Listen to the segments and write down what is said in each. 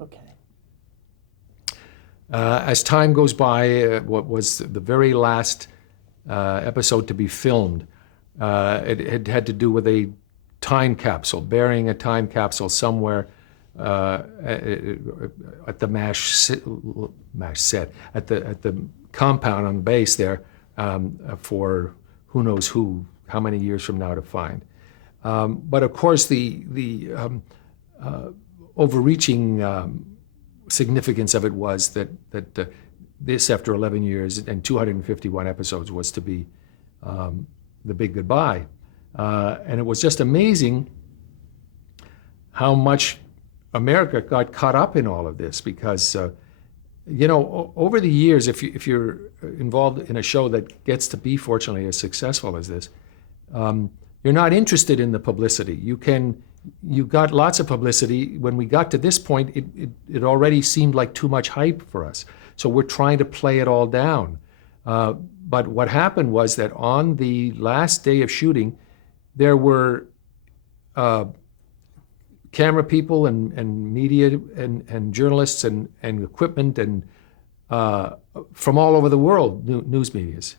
Okay. As time goes by, what was the very last episode to be filmed, it had to do with a time capsule, burying a time capsule somewhere at the MASH set, at the compound on the base there, for who knows how many years from now to find. But of course, the overreaching significance of it was that this, after 11 years and 251 episodes, was to be the big goodbye. And it was just amazing how much America got caught up in all of this, because over the years, if you're involved in a show that gets to be, fortunately, as successful as this, you're not interested in the publicity. You got lots of publicity. When we got to this point, it already seemed like too much hype for us. So we're trying to play it all down. But what happened was that on the last day of shooting, there were camera people and media and journalists and equipment and from all over the world, news medias.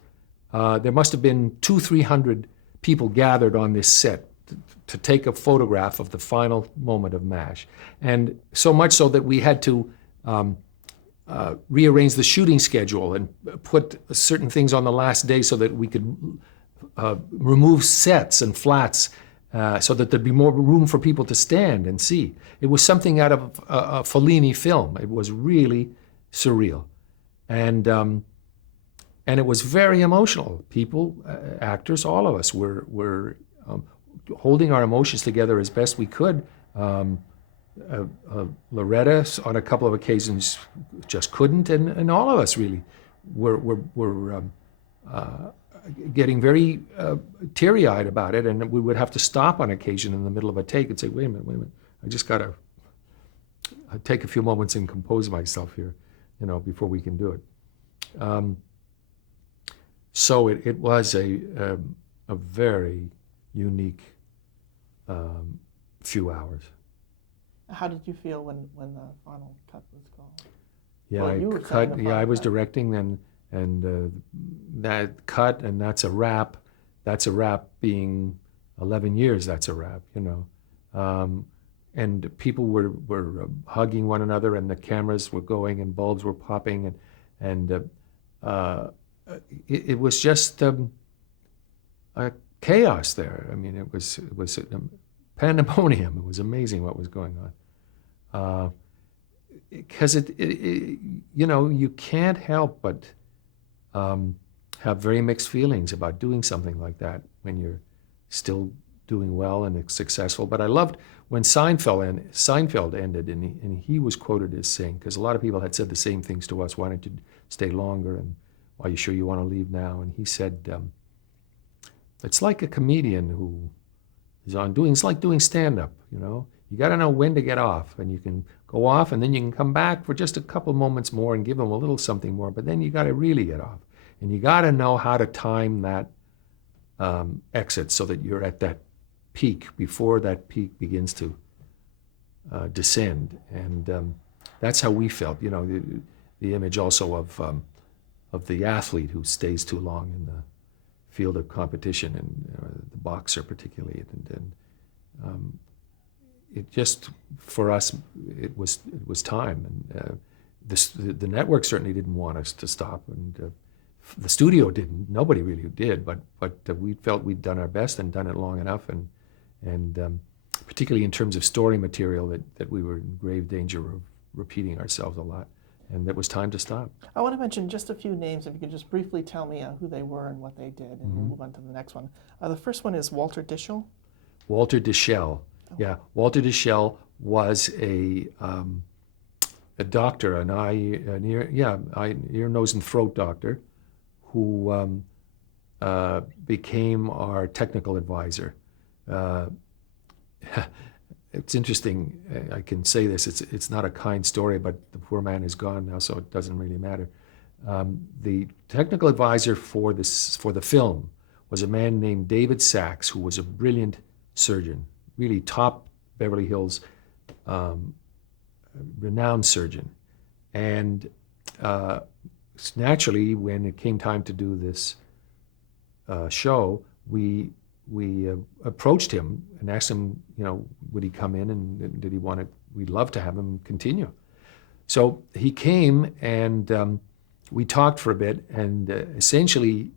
There must have been 300 people gathered on this set to take a photograph of the final moment of MASH. And so much so that we had to rearrange the shooting schedule and put certain things on the last day so that we could remove sets and flats so that there'd be more room for people to stand and see. It was something out of a Fellini film. It was really surreal. And it was very emotional. People, actors, all of us were holding our emotions together as best we could. Loretta, on a couple of occasions, just couldn't, and all of us really were getting very teary-eyed about it, and we would have to stop on occasion in the middle of a take and say, wait a minute, I just got to take a few moments and compose myself here, before we can do it. So it was a very unique few hours. How did you feel when the final cut was called? Yeah, Well, I was directing, and that cut, and that's a wrap. That's a wrap. Being 11 years, that's a wrap. And people were hugging one another, and the cameras were going, and bulbs were popping, and it was just a chaos there. I mean, it was pandemonium. It was amazing what was going on. Because you can't help but have very mixed feelings about doing something like that when you're still doing well and it's successful. But I loved when Seinfeld ended, and he was quoted as saying, because a lot of people had said the same things to us, why don't you stay longer, and are you sure you want to leave now? And he said, it's like a comedian who is it's like doing stand-up, You got to know when to get off, and you can go off, and then you can come back for just a couple moments more and give them a little something more, but then you got to really get off. And you got to know how to time that exit so that you're at that peak before that peak begins to descend. And that's how we felt, the image also of the athlete who stays too long in the field of competition, and the boxer particularly, and it just, for us, it was time, and the network certainly didn't want us to stop, and the studio didn't. Nobody really did, but we felt we'd done our best and done it long enough, and particularly in terms of story material, that we were in grave danger of repeating ourselves a lot, and it was time to stop. I want to mention just a few names, if you could just briefly tell me who they were and what they did, and we'll move on to the next one. The first one is Walter Dischel. Walter Dischel. Oh. Yeah, Walter Dischel was a doctor, an ear, nose, and throat doctor, who became our technical advisor. It's interesting. I can say this. It's not a kind story, but the poor man is gone now, so it doesn't really matter. The technical advisor for the film was a man named David Sachs, who was a brilliant surgeon, really top Beverly Hills renowned surgeon. And naturally, when it came time to do this show, we approached him and asked him, would he come in and did he want to? We'd love to have him continue. So he came and we talked for a bit, and essentially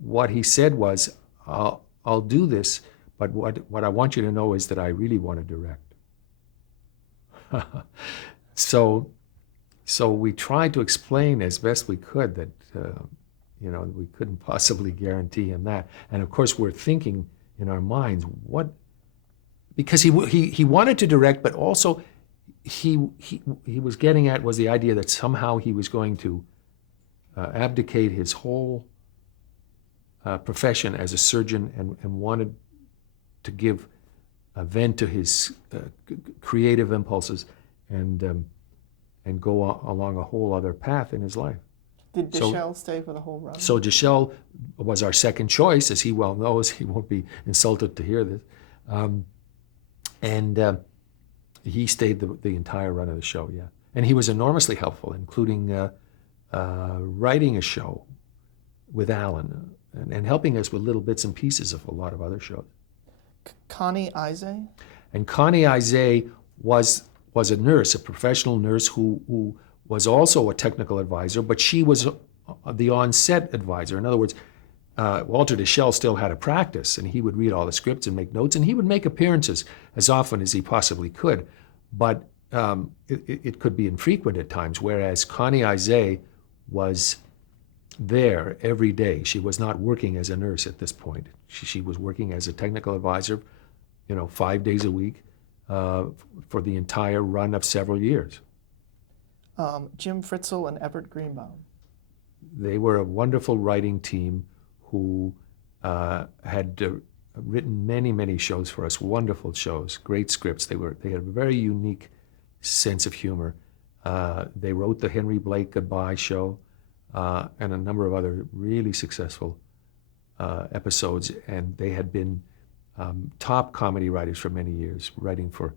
what he said was, I'll do this, but what I want you to know is that I really want to direct. So we tried to explain as best we could that we couldn't possibly guarantee him that. And of course, we're thinking in our minds, because he wanted to direct, but also he was getting at was the idea that somehow he was going to abdicate his whole profession as a surgeon and wanted to give a vent to his creative impulses and go along a whole other path in his life. Did Deschelles stay for the whole run? So Deschelles was our second choice, as he well knows. He won't be insulted to hear this. And he stayed the entire run of the show, yeah. And he was enormously helpful, including writing a show with Alan and helping us with little bits and pieces of a lot of other shows. Connie Izay? And Connie Izay was a nurse, a professional nurse who was also a technical advisor, but she was the on-set advisor. In other words, Walter Deschelles still had a practice, and he would read all the scripts and make notes, and he would make appearances as often as he possibly could, but it could be infrequent at times, whereas Connie Izay was there every day. She was not working as a nurse at this point. She was working as a technical advisor, 5 days a week for the entire run of several years. Jim Fritzl and Everett Greenbaum. They were a wonderful writing team who had written many, many shows for us, wonderful shows, great scripts. They had a very unique sense of humor. They wrote the Henry Blake Goodbye show and a number of other really successful episodes, and they had been top comedy writers for many years, writing for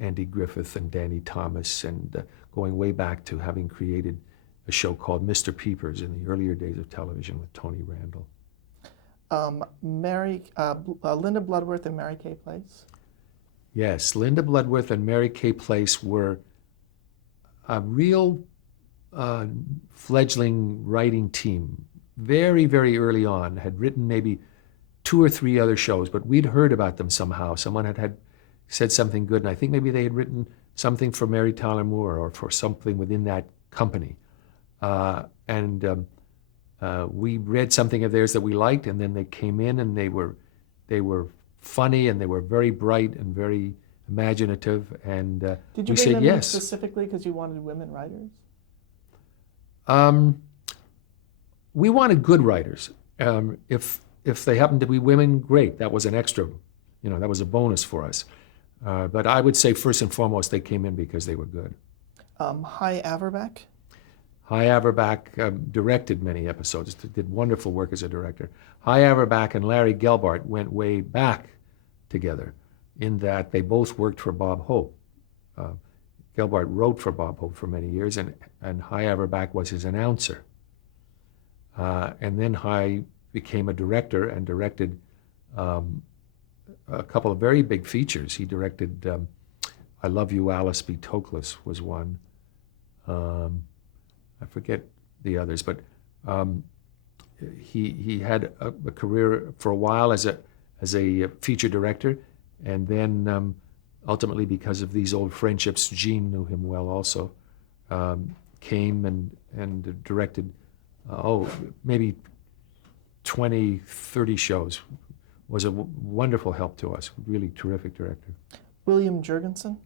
Andy Griffith and Danny Thomas, and going way back to having created a show called Mr. Peepers in the earlier days of television with Tony Randall. Linda Bloodworth and Mary Kay Place. Yes, Linda Bloodworth and Mary Kay Place were a real fledgling writing team. Very, very early on, had written maybe 2 or 3 other shows, but we'd heard about them somehow. Someone had said something good, and I think maybe they had written something for Mary Tyler Moore or for something within that company. We read something of theirs that we liked, and then they came in, and they were funny, and they were very bright and very imaginative, and Did you we bring said them in yes. specifically because you wanted women writers? We wanted good writers. If they happened to be women, great. That was an extra, that was a bonus for us. But I would say first and foremost, they came in because they were good. Hy Averback? Hy Averback directed many episodes, did wonderful work as a director. Hy Averback and Larry Gelbart went way back together in that they both worked for Bob Hope. Gelbart wrote for Bob Hope for many years, and Hy Averback was his announcer. And then Hy became a director and directed a couple of very big features. He directed I Love You, Alice B. Toklas was one. I forget the others, but he had a career for a while as a feature director, and then ultimately, because of these old friendships, Gene knew him well also, came and directed maybe 20, 30 shows. Was a wonderful help to us. Really terrific director. William Jurgensen?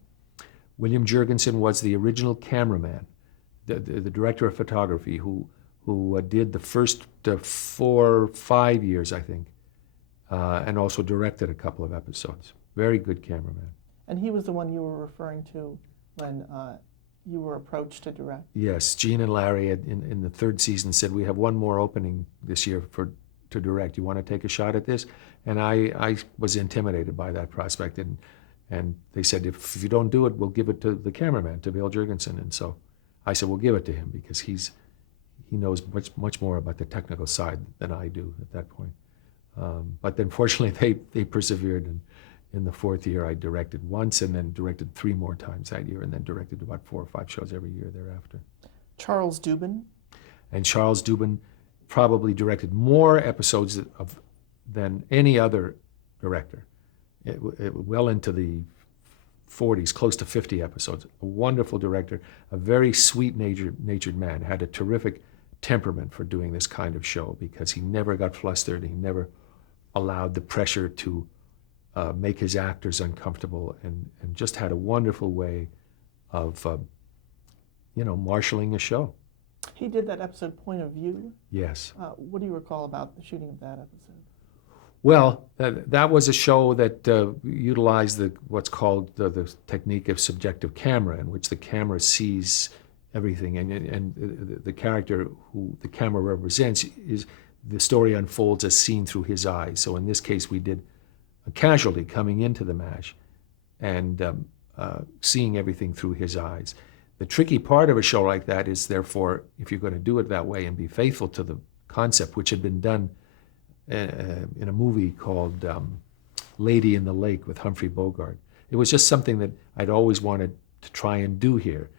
William Jurgensen was the original cameraman, the director of photography who did the first 4 or 5 years, I think, and also directed a couple of episodes. Very good cameraman. And he was the one you were referring to when you were approached to direct? Yes, Gene and Larry in the 3rd season said, we have one more opening this year to direct. You want to take a shot at this? And I was intimidated by that prospect, And they said, if you don't do it, we'll give it to the cameraman, to Bill Jurgensen. And so I said, we'll give it to him because he knows much more about the technical side than I do at that point. But then fortunately, they persevered. And in the fourth year, I directed once and then directed 3 more times that year and then directed about 4 or 5 shows every year thereafter. Charles Dubin. And Charles Dubin probably directed more episodes than any other director. Well into the 40s, close to 50 episodes. A wonderful director, a very sweet-natured man, had a terrific temperament for doing this kind of show because he never got flustered. He never allowed the pressure to make his actors uncomfortable, and just had a wonderful way of, marshaling a show. He did that episode, Point of View. Yes. What do you recall about the shooting of that episode? Well, that was a show that utilized what's called the technique of subjective camera, in which the camera sees everything, and the character who the camera represents is the story unfolds as seen through his eyes. So in this case, we did a casualty coming into the MASH and seeing everything through his eyes. The tricky part of a show like that is, therefore, if you're going to do it that way and be faithful to the concept, which had been done in a movie called Lady in the Lake with Humphrey Bogart. It was just something that I'd always wanted to try and do here.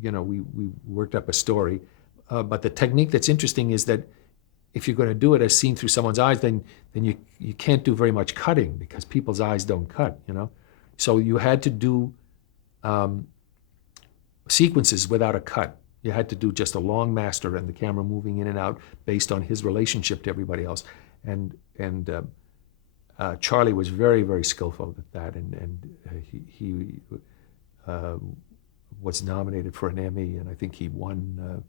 We worked up a story. But the technique that's interesting is that if you're going to do it as seen through someone's eyes, then you can't do very much cutting because people's eyes don't cut, So you had to do sequences without a cut. You had to do just a long master and the camera moving in and out based on his relationship to everybody else. And Charlie was very, very skillful at that, and he was nominated for an Emmy, and I think he won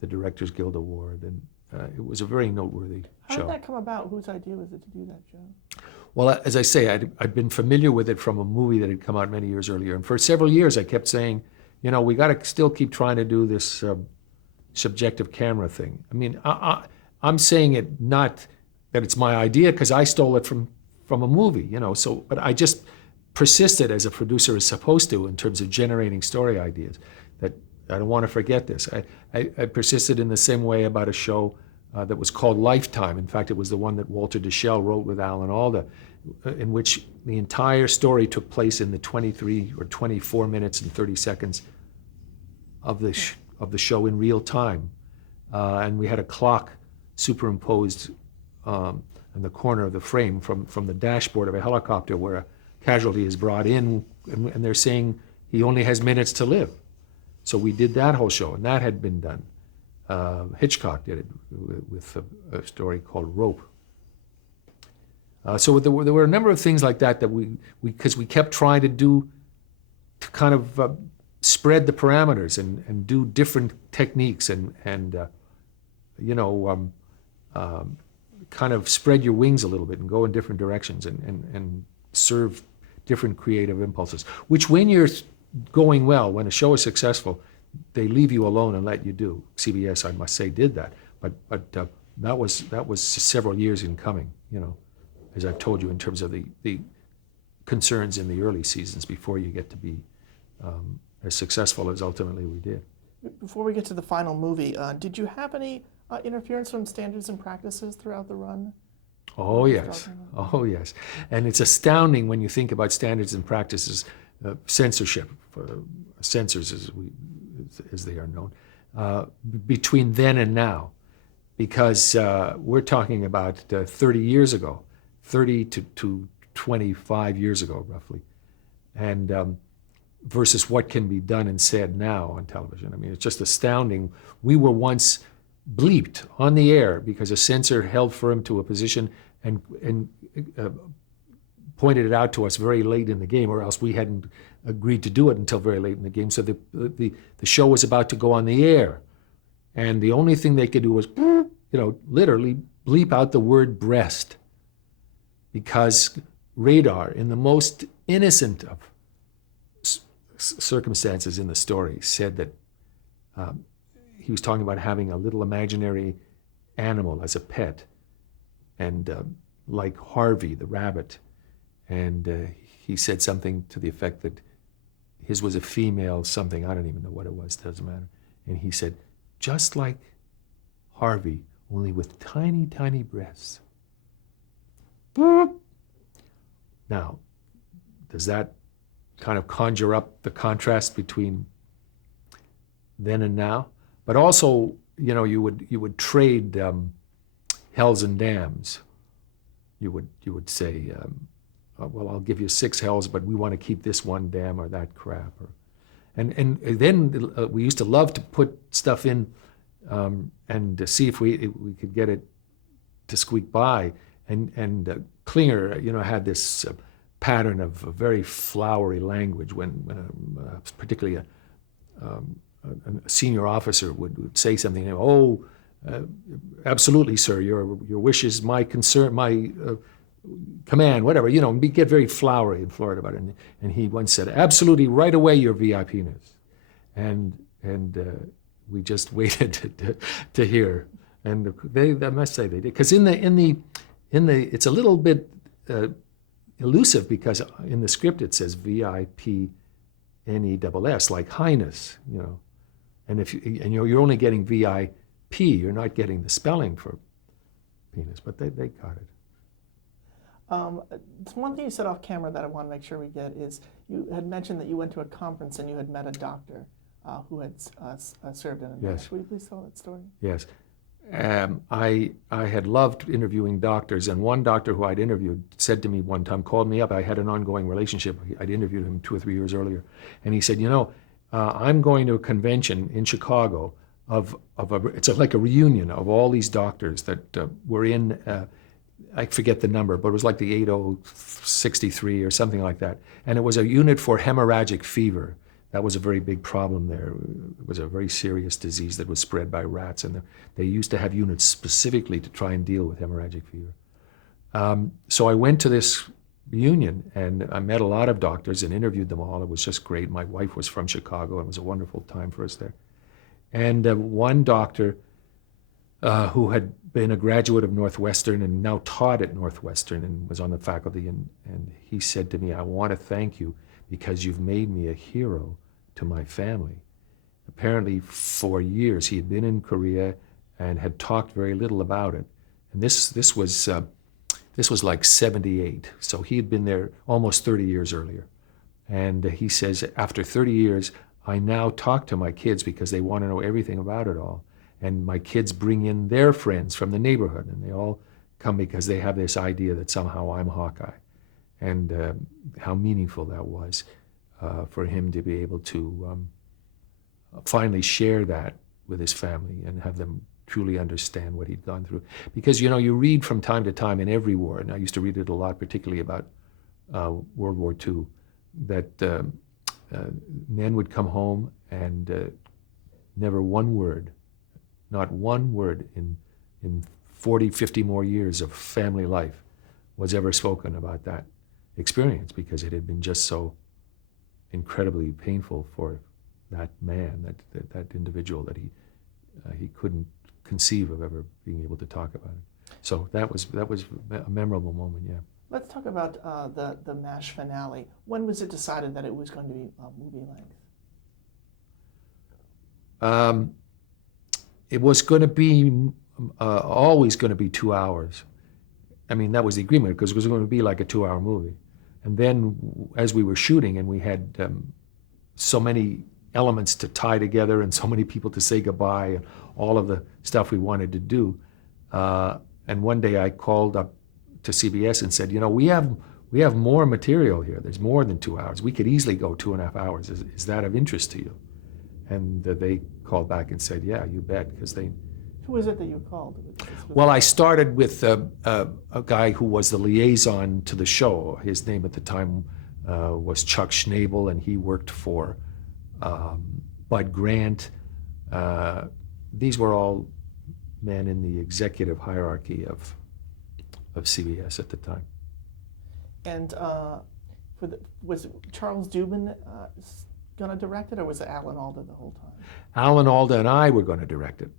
the Directors Guild Award, and it was a very noteworthy show. How did that come about? Whose idea was it to do that show? Well, as I say, I'd been familiar with it from a movie that had come out many years earlier, and for several years I kept saying, we got to still keep trying to do this subjective camera thing. I mean, I'm saying it not that it's my idea because I stole it from a movie, So, but I just persisted as a producer is supposed to in terms of generating story ideas. That I don't want to forget this. I persisted in the same way about a show that was called Lifetime. In fact, it was the one that Walter Deschelles wrote with Alan Alda, in which the entire story took place in the 23 or 24 minutes and 30 seconds of the show in real time. And we had a clock superimposed in the corner of the frame from the dashboard of a helicopter where a casualty is brought in, and they're saying he only has minutes to live. So we did that whole show, and that had been done. Hitchcock did it with a story called Rope. So there were a number of things like that because we kept trying to kind of spread the parameters and do different techniques and kind of spread your wings a little bit and go in different directions and serve different creative impulses, which when you're going well, when a show is successful, they leave you alone and let you do. CBS, I must say, did that, but that was several years in coming, as I've told you, in terms of the concerns in the early seasons before you get to be as successful as ultimately we did. Before we get to the final movie, did you have any interference from standards and practices throughout the run? Oh, yes. Oh, yes. And it's astounding when you think about standards and practices, censorship, censors as they are known, between then and now. Because we're talking about 30 years ago, 30 to 25 years ago, roughly. And versus what can be done and said now on television. I mean, it's just astounding. We were once bleeped on the air because a censor held firm to a position and pointed it out to us very late in the game, or else we hadn't agreed to do it until very late in the game. So the show was about to go on the air, and the only thing they could do was, literally bleep out the word breast, because Radar, in the most innocent of circumstances in the story, said that he was talking about having a little imaginary animal as a pet, and like Harvey the rabbit, and he said something to the effect that his was a female something. I don't even know what it was. Doesn't matter. And he said, just like Harvey, only with tiny, tiny breasts. Boop. Now, does that kind of conjure up the contrast between then and now? But also, you know, you would trade hells and dams. You would say, well, I'll give you 6 hells, but we want to keep this one dam or that crap. And then we used to love to put stuff in and to see if we could get it to squeak by. And Klinger, you know, had this pattern of a very flowery language when particularly a senior officer would say something. Oh, absolutely, sir. Your wish is my concern, my command, whatever. You know, we get very flowery in Florida about it. And he once said, "Absolutely, right away, your VIPness." And we just waited to hear. And I must say they did, because in the it's a little bit elusive, because in the script it says VIPNESS, like highness, you know. And you're only getting VIP, you're not getting the spelling for penis, but they got it. One thing you said off camera that I want to make sure we get is you had mentioned that you went to a conference and you had met a doctor who had served in a Yes. NASH. Will you please tell that story? Yes. I had loved interviewing doctors, and one doctor who I'd interviewed said to me one time, called me up. I had an ongoing relationship. I'd interviewed him 2 or 3 years earlier, and he said, you know, I'm going to a convention in Chicago it's like a reunion of all these doctors that were in, I forget the number, but it was like the 8063 or something like that. And it was a unit for hemorrhagic fever. That was a very big problem there. It was a very serious disease that was spread by rats, and they used to have units specifically to try and deal with hemorrhagic fever. So I went to this reunion, and I met a lot of doctors and interviewed them all. It was just great. My wife was from Chicago, and it was a wonderful time for us there. And one doctor who had been a graduate of Northwestern and now taught at Northwestern and was on the faculty, and he said to me, I want to thank you because you've made me a hero to my family. Apparently for years he had been in Korea and had talked very little about it. And this was like 78, so he had been there almost 30 years earlier. And he says, after 30 years, I now talk to my kids because they want to know everything about it all. And my kids bring in their friends from the neighborhood, and they all come because they have this idea that somehow I'm Hawkeye. And how meaningful that was for him to be able to finally share that with his family and have them truly understand what he'd gone through. Because, you know, you read from time to time in every war, and I used to read it a lot, particularly about World War II, that men would come home and never one word, not one word in 40, 50 more years of family life was ever spoken about that experience, because it had been just so incredibly painful for that man, that individual, that he couldn't conceive of ever being able to talk about it. So that was a memorable moment, yeah. Let's talk about the MASH finale. When was it decided that it was going to be movie length? It was going to be always going to be 2 hours. I mean, that was the agreement, because it was going to be like a 2-hour movie. And then as we were shooting, and we had so many elements to tie together and so many people to say goodbye and all of the stuff we wanted to do, and one day I called up to CBS and said, you know, we have more material here. There's more than 2 hours. We could easily go 2.5 hours. Is that of interest to you? And they called back and said, yeah, you bet, because they... Who is it that you called? Well, I started with a guy who was the liaison to the show. His name at the time was Chuck Schnabel, and he worked for Bud Grant. These were all men in the executive hierarchy of CBS at the time. And was Charles Dubin going to direct it, or was it Alan Alda the whole time? Alan Alda and I were going to direct it.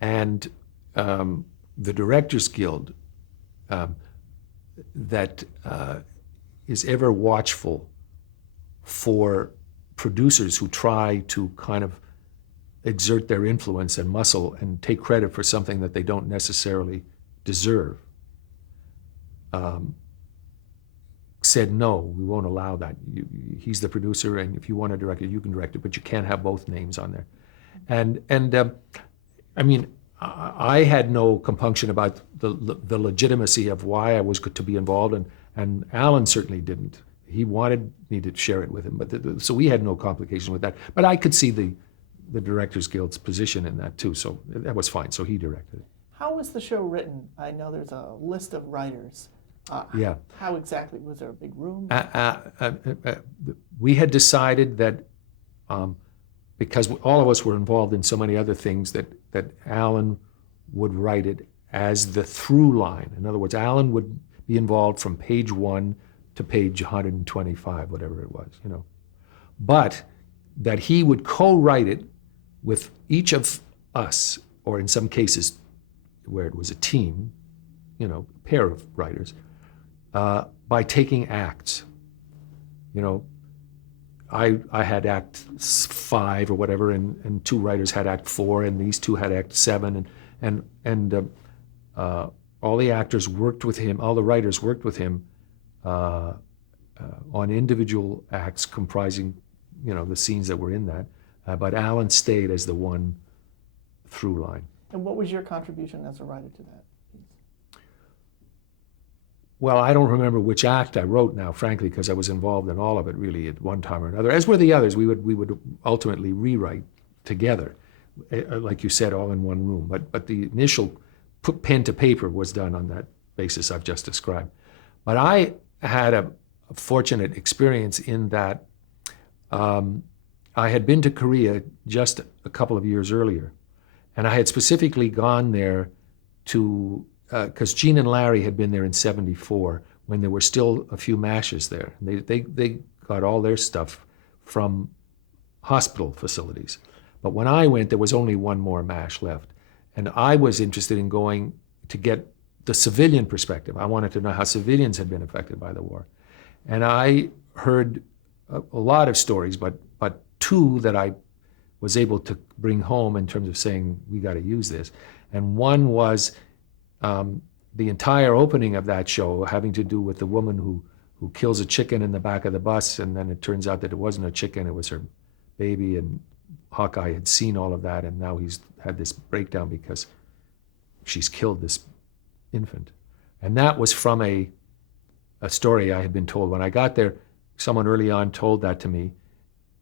And the Directors Guild, that is ever watchful for producers who try to kind of exert their influence and muscle and take credit for something that they don't necessarily deserve, said, no, we won't allow that. He's the producer, and if you want to direct it, you can direct it, but you can't have both names on there. And I mean, I had no compunction about the legitimacy of why I was to be involved, and Alan certainly didn't. He wanted me to share it with him, but so we had no complication with that. But I could see the Directors Guild's position in that too, so that was fine. So he directed it. How was the show written? I know there's a list of writers. Yeah. How exactly? Was there a big room? We had decided that because all of us were involved in so many other things, that Alan would write it as the through line. In other words, Alan would be involved from page 1 to page 125, whatever it was, you know. But that he would co-write it with each of us, or in some cases where it was a team, you know, pair of writers, by taking acts. You know, I had Act 5 or whatever, and two writers had Act 4, and these two had Act 7, and all the actors worked with him, all the writers worked with him on individual acts comprising, you know, the scenes that were in that, but Alan stayed as the one through line. And what was your contribution as a writer to that piece? Well, I don't remember which act I wrote now, frankly, because I was involved in all of it really at one time or another. As were the others, we would ultimately rewrite together, like you said, all in one room. But the initial pen to paper was done on that basis I've just described. But I had a fortunate experience in that I had been to Korea just a couple of years earlier, and I had specifically gone there to because Gene and Larry had been there in '74 when there were still a few MASHs there. They got all their stuff from hospital facilities. But when I went, there was only one more MASH left. And I was interested in going to get the civilian perspective. I wanted to know how civilians had been affected by the war. And I heard a lot of stories, but two that I was able to bring home in terms of saying, we got to use this. And one was the entire opening of that show having to do with the woman who kills a chicken in the back of the bus, and then it turns out that it wasn't a chicken, it was her baby, and Hawkeye had seen all of that, and now he's had this breakdown because she's killed this infant. And that was from a story I had been told. When I got there, someone early on told that to me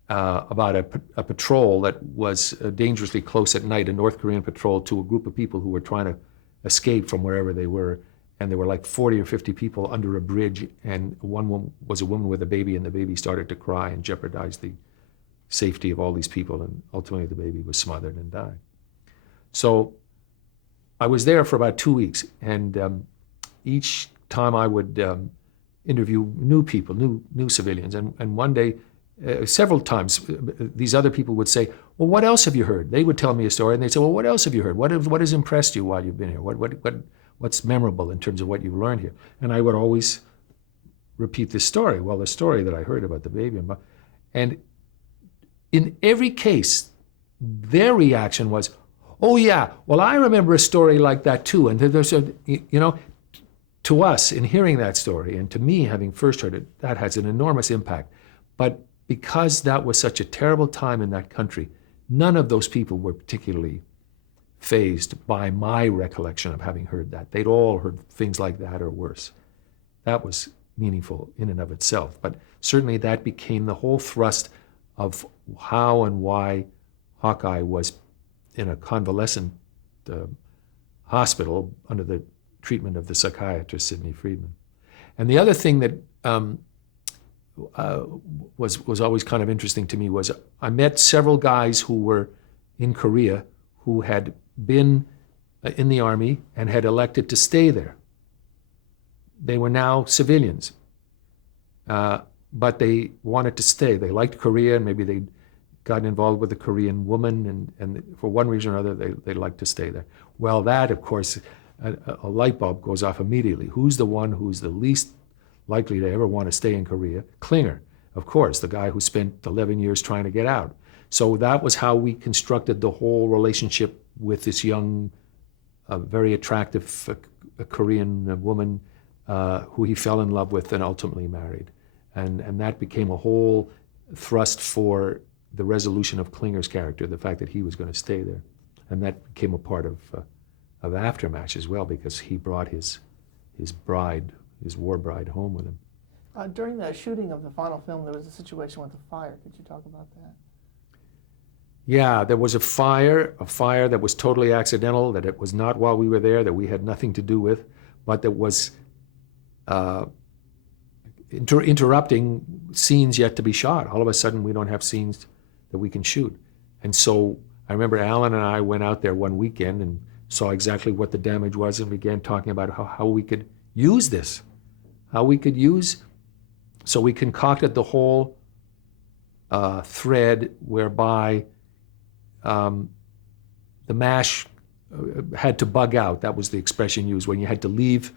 about a patrol that was dangerously close at night, a North Korean patrol to a group of people who were trying to escape from wherever they were. And there were like 40 or 50 people under a bridge, and one woman was a woman with a baby, and the baby started to cry and jeopardized the safety of all these people, and ultimately the baby was smothered and died. So I was there for about 2 weeks, and each time I would interview new people, new civilians, and one day, several times, these other people would say, well, what else have you heard? They would tell me a story, and they'd say, well, what else have you heard? What has impressed you while you've been here? What's memorable in terms of what you've learned here? And I would always repeat this story. Well, the story that I heard about the baby, and in every case, their reaction was, oh yeah, well, I remember a story like that too. And there's to us, in hearing that story, and to me, having first heard it, that has an enormous impact. But because that was such a terrible time in that country, none of those people were particularly fazed by my recollection of having heard that. They'd all heard things like that or worse. That was meaningful in and of itself. But certainly that became the whole thrust of how and why Hawkeye was in a convalescent hospital under the treatment of the psychiatrist Sidney Friedman. And the other thing that was always kind of interesting to me was I met several guys who were in Korea who had been in the army and had elected to stay there. They were now civilians, but they wanted to stay. They liked Korea, and maybe they'd gotten involved with a Korean woman, and for one reason or other, they liked to stay there. Well, that, of course, a light bulb goes off immediately. Who's the one who's the least likely to ever want to stay in Korea. Klinger, of course, the guy who spent 11 years trying to get out. So that was how we constructed the whole relationship with this young, very attractive Korean woman who he fell in love with and ultimately married. And that became a whole thrust for the resolution of Klinger's character, the fact that he was going to stay there. And that became a part of Aftermatch as well, because he brought his bride, his war bride, home with him. During the shooting of the final film, there was a situation with the fire. Could you talk about that? Yeah, there was a fire that was totally accidental, that it was not while we were there, that we had nothing to do with, but that was interrupting scenes yet to be shot. All of a sudden, we don't have scenes that we can shoot. And so I remember Alan and I went out there one weekend and saw exactly what the damage was and began talking about how we could use this, so we concocted the whole thread whereby the MASH had to bug out. That was the expression used, when you had to leave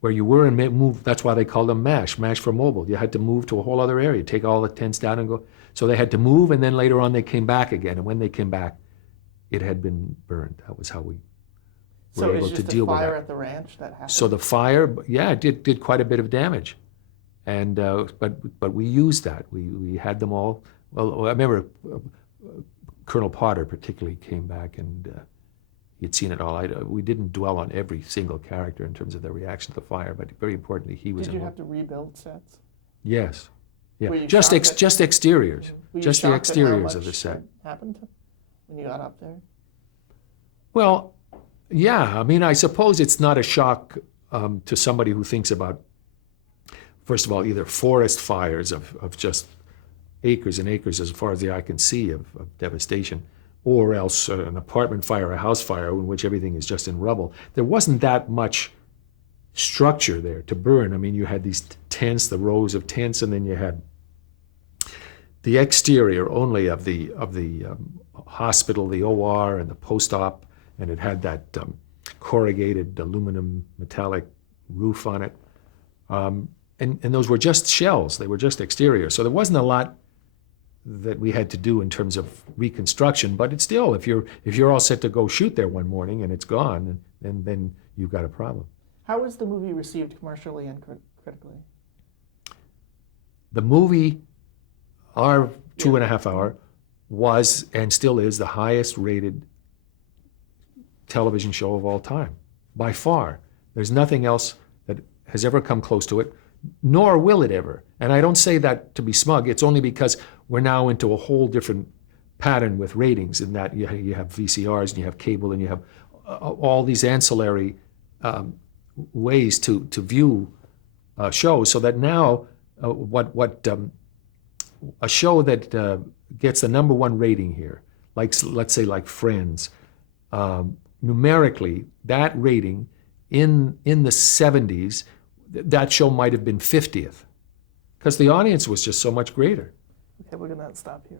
where you were and move. That's why they called them MASH for mobile. You had to move to a whole other area, take all the tents down and go. So they had to move, and then later on they came back again. And when they came back, it had been burned. That was how we were able to deal with that. So it's just the fire at the ranch that happened? So the fire, yeah, it did quite a bit of damage. And but we used that. We had them all. Well, I remember Colonel Potter particularly came back, and he'd seen it all. We didn't dwell on every single character in terms of their reaction to the fire, but very importantly, he was involved. Did you have to rebuild sets? Yes. Yeah. Just exteriors. Just the exteriors of the set. Happened when you got up there? Well, yeah. I mean, I suppose it's not a shock to somebody who thinks about, first of all, either forest fires of just acres and acres as far as the eye can see of devastation, or else an apartment fire, a house fire in which everything is just in rubble. There wasn't that much structure there to burn. I mean, you had these tents, the rows of tents, and then you had the exterior only of the hospital, the OR, and the post-op, and it had that corrugated aluminum metallic roof on it. And those were just shells. They were just exterior. So there wasn't a lot that we had to do in terms of reconstruction, but it's still, if you're all set to go shoot there one morning and it's gone, then you've got a problem. How was the movie received commercially and critically? The movie, our 2.5 hour, was and still is the highest rated television show of all time, by far. There's nothing else that has ever come close to it, nor will it ever. And I don't say that to be smug. It's only because we're now into a whole different pattern with ratings, in that you have VCRs and you have cable and you have all these ancillary ways to view shows, so that now a show that gets the #1 rating here, like, let's say, like Friends, numerically, that rating in the 70s, that show might have been 50th, because the audience was just so much greater. Okay, we're going to stop here.